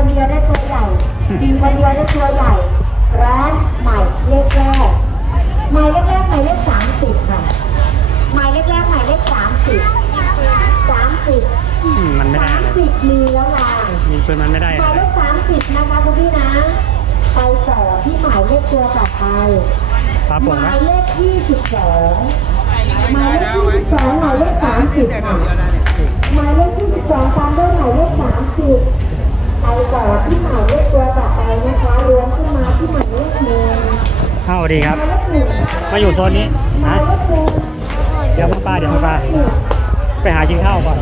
คนเดียวได้ตัวใหญ่ดีคนเดียวได้ตัวใหญ่ร้อใหม่เลขแรกหมายเลขแรกหมายเลขสามสิบค่ะหมายเลขแรกหมายเลขสามสิบสามสิบมันไม่ได้สามสิบมีแล้วล่ะมีเปืนมันไม่ได้หมายเลขสามสิบนะคะคุณพี่นะ ไปต่อที่หมายเลขตัวต่อไปหมายเลขที่สิบสองหมายเลขที่สิบสองหมายเลขสามสิบค่ะหมายเลขที่สิบสองตามด้วยหมายเลขสามสิบ ต่อที่หมายเลขตัวต่อไปนะคะรวมขึ้นมาที่หมายเลขหนึ่งอ้าดีครับ มาอยู่โซนนี้มานะเลเดี๋ยวมาปลาเดี๋ยวมาปลาไปหากินข้าวก่อน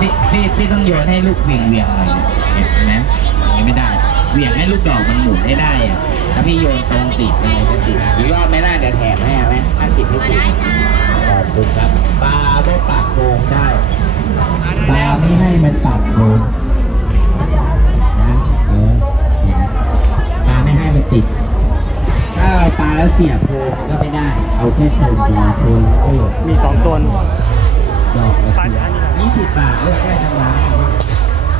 พี่พี่พี่ต้องโยนให้ลูกเหวี่ยงเหวี่ยงหน่อยเห็นไหมอย่างนี้ไม่ได้เหวี่ยงให้ลูกดอกมันหมุนให้ได้อะถ้าพี่โยนตรงติดยังไงก็ติดหรือยอดไม่ได้เดี๋ยวแถมให้เอาไหมถ้าติดไม่ติดขอบคุณครับปลาก็ปากโกงได้ปลาไม่ให้มันปากโกงนะเออเห็นปลาไม่ให้มันติดถ้าเอาปลาแล้วเสียบโพงก็ไม่ได้ เอาแค่โพงเดียวโพงเออมีสองโซนดอกละปลาเสีย อันนี้เหรอยี่สิบบาทเลือกได้ทั้งร้าน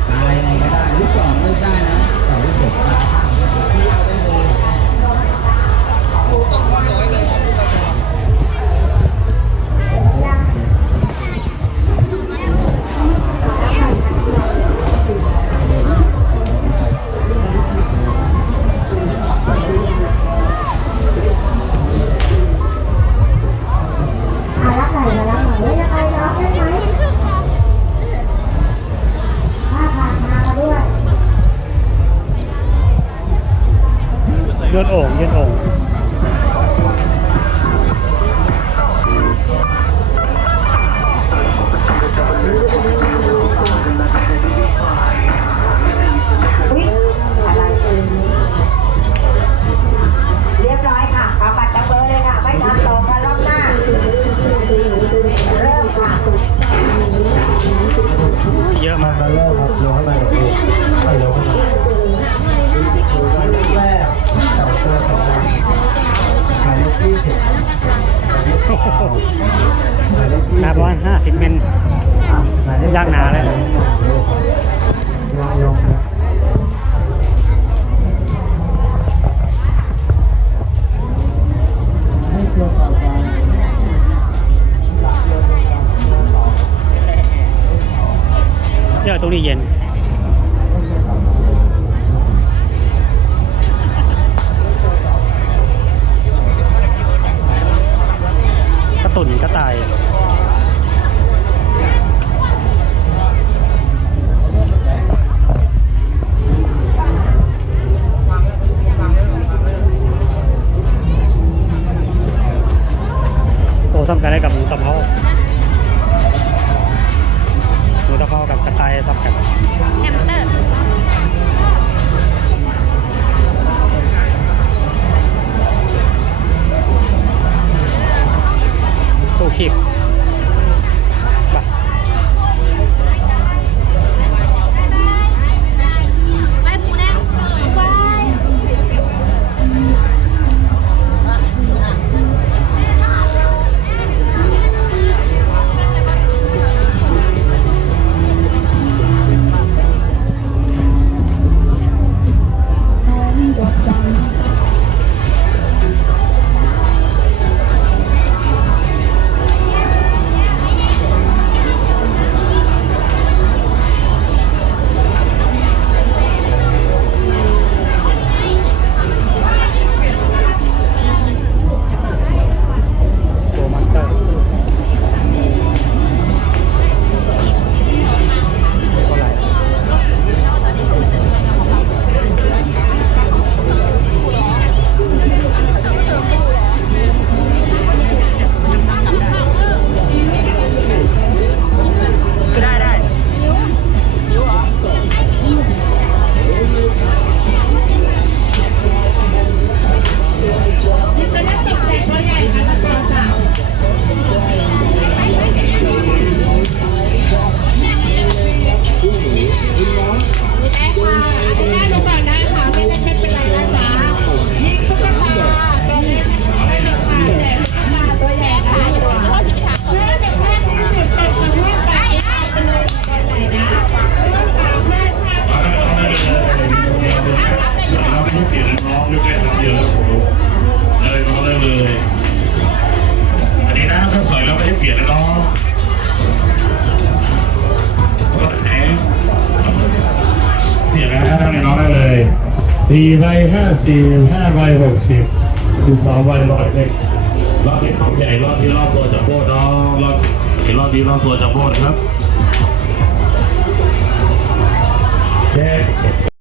ปลาอะไรไงก็ได้ลูกจอกเลือกได้นะแต่ลูกเด็กปลาที่เอาได้เลยถูกต้องร้อยเลย หนาประมาณห้าสิบเมตนยากหนาเลยเดี๋ยวตรงนี้เย็น ทำการได้กับหมูตำเฮา สี่ใบห้าสี่ห้าใบหกสิบสิบสองใบร้อยเล็กรอบที่ของใหญ่รอบที่รอบตัวจัมโบ้น้องรอบที่รอบที่รอบตัวจัมโบ้นะครับแดง